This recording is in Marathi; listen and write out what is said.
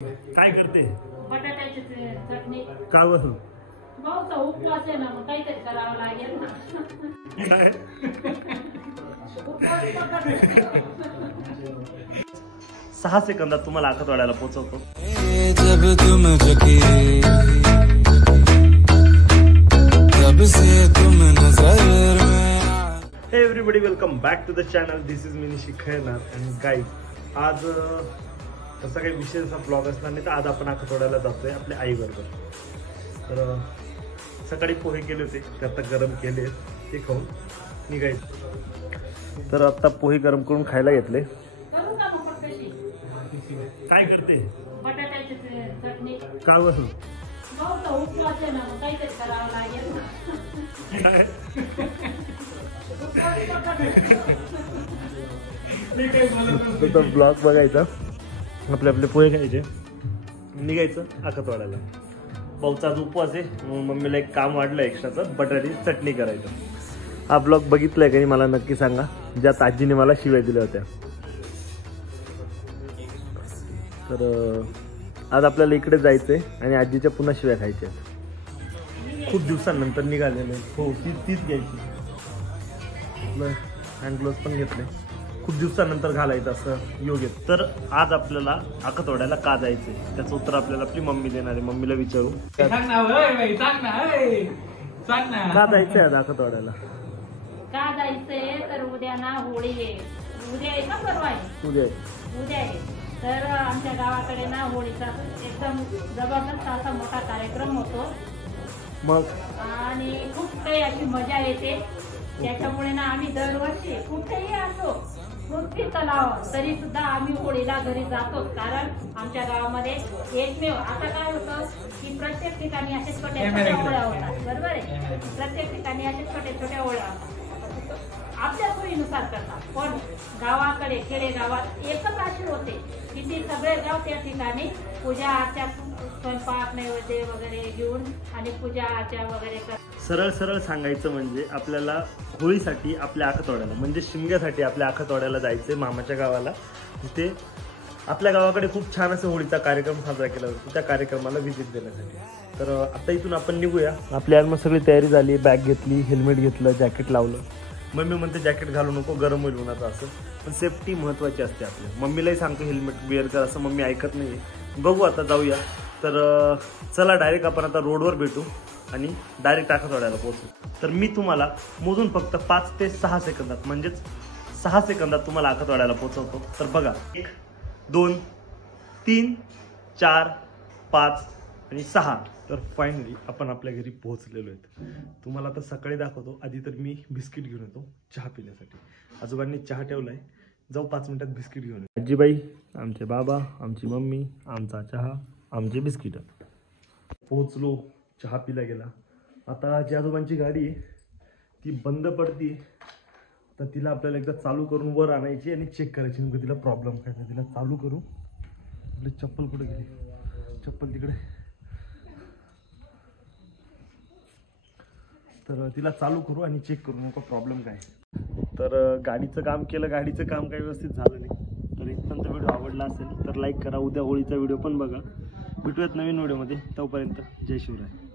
काय करते? बटाट्याची चटणी. का बरं? भाऊचा उपवास आहे ना, मग काहीतरी करावं लागेल ना. काय? उपवास पकडतो. 6 सेकंदात तुम्हाला आखतवाड्याला पोहोचवतो. जब तुम झुके तब से तुम नजर में. Hey everybody, welcome back to the channel. This is Minishi Khairnar and guys. आज तसा काही विशेष ब्लॉग असणार नाही, तर आज आपण आखतवाड्याला जातोय आपल्या आईबरोबर. तर सकाळी पोहे केले होते, ते आता गरम केले, ते खाऊन निघायचं. तर आता पोहे गरम करून खायला घेतले. करू का मग कशी? काय करते? बटाट्याची चटणी. का बरं? भाऊचा उपवास आहे ना, मग काहीतरी करावं लागेल ना. काय? ब्लॉग बघायचा, आपले आपले पोहे खायचे, निघायचं आखतवाड्याला. भाऊचा आज उपवास आहे, मम्मीला एक काम वाढलं एक्स्ट्राचं, बटाट्याची चटणी करायचं. हा ब्लॉग बघितलाय का नाही मला नक्की सांगा, ज्यात आजीने मला शिव्या दिल्या होत्या. तर आज आपल्याला इकडे जायचंय आणि आजीच्या पुन्हा शिव्या खायच्या. खूप दिवसांनंतर निघालेले. हो, तीच घ्यायची. हँड ग्लोव्स पण घेतले, खूप दिवसानंतर घालायचं असं योग्य. तर आज आपल्याला आखतवाड्याला का जायचंय त्याचं उत्तर आपल्याला आपली मम्मी देणार आहे. मम्मीला विचारू, का जायचंय आज आखतवाड्याला? का जायचंय तर उद्या ना होळी आहे. उद्या आहे का परवा आहे? उद्या आहे. तर आमच्या गावाकडे ना होळीचा एकदम जबरदस्त असा मोठा कार्यक्रम होतो. मग आणि खूप काही अशी मजा येते. त्याच्यामुळे ना आम्ही दरवर्षी कुठेही असो, पृथ्वी तलाव तरी सुद्धा आम्ही होळीला घरी जातो. कारण आमच्या गावामध्ये एकमेव आता काय होतं की प्रत्येक ठिकाणी अशा छोट्या छोट्या होळ्या होतात. बरोबर आहे, प्रत्येक ठिकाणी अशा छोट्या छोट्या होळ्या होतात, आपल्या सोयीनुसार करतात. पण गावाकडे खेडेगावात एकच अशी होते की ती सगळे गाव त्या ठिकाणी पूजा अर्चा, स्वयंपाक नैवेद्य वगैरे घेऊन आणि पूजा अर्चा वगैरे करतात. सरळ सांगायचं म्हणजे आपल्याला होळीसाठी आपल्या आखतवाड्याला, म्हणजे शिमग्यासाठी आपल्या आखतवाड्याला जायचंय, मामाच्या गावाला. जिथे आपल्या गावाकडे खूप छान असं होळीचा कार्यक्रम साजरा केला जातो, त्या कार्यक्रमाला व्हिजिट देण्यासाठी. तर आता इथून आपण निघूया. आपल्या मग सगळी तयारी झाली, बॅग घेतली, हेल्मेट घेतलं, जॅकेट लावलं. मम्मी म्हणते जॅकेट घालू नको, गरम होईल उन्हाचं असं, पण सेफ्टी महत्त्वाची असते आपल्या. मम्मीलाही सांगतो हेल्मेट वेअर कर, असं मम्मी ऐकत नाही. बघू आता जाऊया. तर चला डायरेक्ट आपण आता रोडवर भेटू आणि डायरेक्ट आखतवाड्याला पोहोचू. तर मी तुम्हाला मोजून फक्त 5 ते 6 सेकंदात, म्हणजेच 6 सेकंदात तुम्हाला आखतवाड्याला पोहोचवतो. तर बघा, 1 2 3 4 5 आणि 6. तर फायनली आपण आपल्या घरी पोहोचलेलो आहेत. तुम्हाला आता सकाळी दाखवतो. आधी तर मी बिस्किट घेऊन येतो चहा पिण्यासाठी. आजोबांनी चहा ठेवला आहे, जाऊ 5 मिनिटात बिस्किट घेऊन येतो. आजीबाई, आमचे बाबा, आमची मम्मी, आमचा चहा, आमचे बिस्किट. पोहोचलो, चहा पिला गेला. आता आजी आजोबांची गाडी आहे ती बंद पडते, तर तिला आपल्याला एकदा चालू करून वर आणायची आणि चेक करायची नेमकं तिला प्रॉब्लेम काय. तिला चालू करू. आपली चप्पल कुठे गेली? चप्पल तिकडे. तर तिला चालू करू आणि चेक करू नेमका प्रॉब्लेम काय. तर गाडीचं काम केलं, गाडीचं काम काही व्यवस्थित झालं नाही. तर इथपर्यंत व्हिडिओ आवडला असेल तर लाईक करा. उद्या होळीचा व्हिडिओ पण बघा. भेटूयात नवीन व्हिडिओमध्ये. तोपर्यंत जय शिवराय.